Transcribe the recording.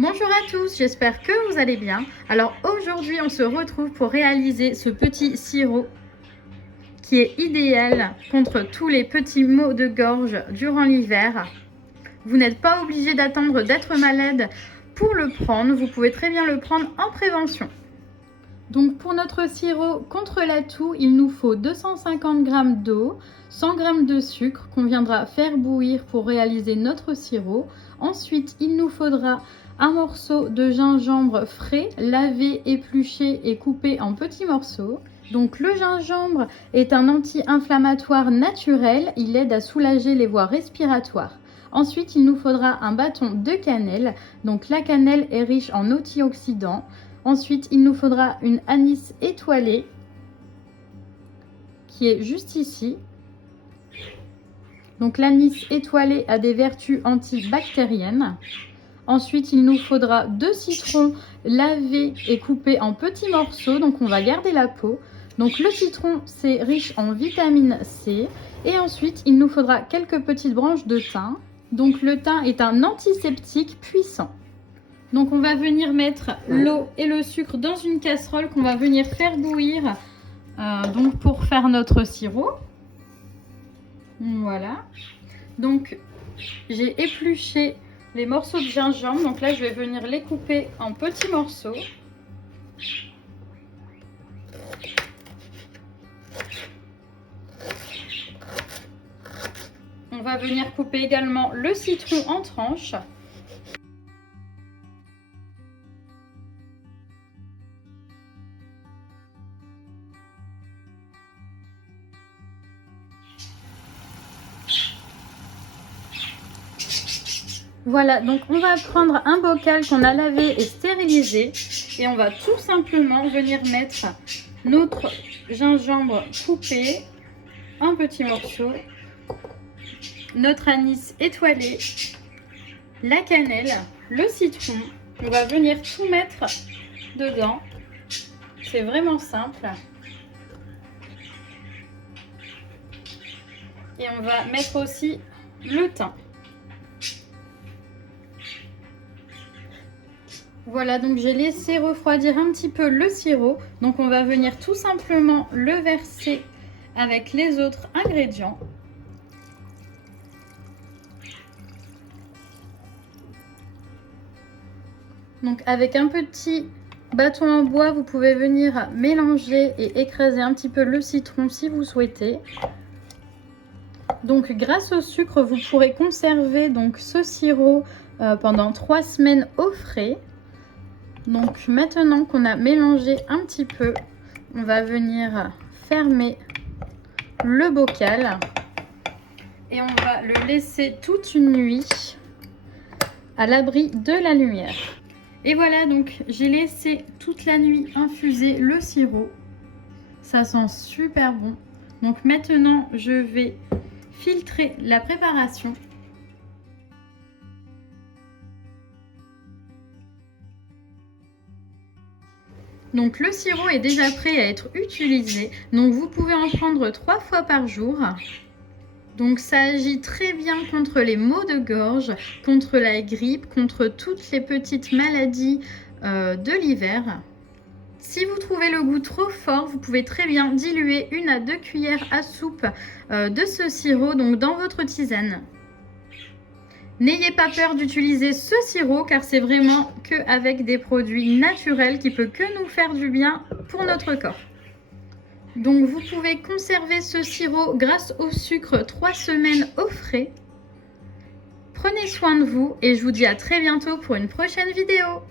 Bonjour à tous, j'espère que vous allez bien. Alors aujourd'hui on se retrouve pour réaliser ce petit sirop qui est idéal contre tous les petits maux de gorge durant l'hiver. Vous n'êtes pas obligé d'attendre d'être malade pour le prendre, vous pouvez très bien le prendre en prévention. Donc pour notre sirop contre la toux, il nous faut 250 g d'eau, 100 g de sucre qu'on viendra faire bouillir pour réaliser notre sirop. Ensuite, il nous faudra un morceau de gingembre frais, lavé, épluché et coupé en petits morceaux. Donc le gingembre est un anti-inflammatoire naturel, il aide à soulager les voies respiratoires. Ensuite, il nous faudra un bâton de cannelle. Donc la cannelle est riche en antioxydants. Ensuite, il nous faudra une anis étoilée qui est juste ici. Donc l'anis étoilé a des vertus antibactériennes. Ensuite, il nous faudra 2 citrons lavés et coupés en petits morceaux. Donc on va garder la peau. Donc le citron, c'est riche en vitamine C. Et ensuite, il nous faudra quelques petites branches de thym. Donc le thym est un antiseptique puissant. Donc on va venir mettre l'eau et le sucre dans une casserole qu'on va venir faire bouillir donc pour faire notre sirop. Voilà. Donc j'ai épluché les morceaux de gingembre. Donc là je vais venir les couper en petits morceaux. On va venir couper également le citron en tranches. Voilà, donc on va prendre un bocal qu'on a lavé et stérilisé et on va tout simplement venir mettre notre gingembre coupé en petits morceaux, notre anis étoilé, la cannelle, le citron. On va venir tout mettre dedans. C'est vraiment simple. Et on va mettre aussi le thym. Voilà, donc j'ai laissé refroidir un petit peu le sirop. Donc on va venir tout simplement le verser avec les autres ingrédients. Donc avec un petit bâton en bois, vous pouvez venir mélanger et écraser un petit peu le citron si vous souhaitez. Donc grâce au sucre, vous pourrez conserver donc ce sirop pendant 3 semaines au frais. Donc maintenant qu'on a mélangé un petit peu, on va venir fermer le bocal et on va le laisser toute une nuit à l'abri de la lumière. Et voilà, donc j'ai laissé toute la nuit infuser le sirop. Ça sent super bon. Donc maintenant, je vais filtrer la préparation. Donc le sirop est déjà prêt à être utilisé. Donc vous pouvez en prendre 3 fois par jour. Donc ça agit très bien contre les maux de gorge, contre la grippe, contre toutes les petites maladies de l'hiver. Si vous trouvez le goût trop fort, vous pouvez très bien diluer 1 à 2 cuillères à soupe de ce sirop donc dans votre tisane. N'ayez pas peur d'utiliser ce sirop car c'est vraiment qu'avec des produits naturels qui peut que nous faire du bien pour notre corps. Donc vous pouvez conserver ce sirop grâce au sucre 3 semaines au frais. Prenez soin de vous et je vous dis à très bientôt pour une prochaine vidéo.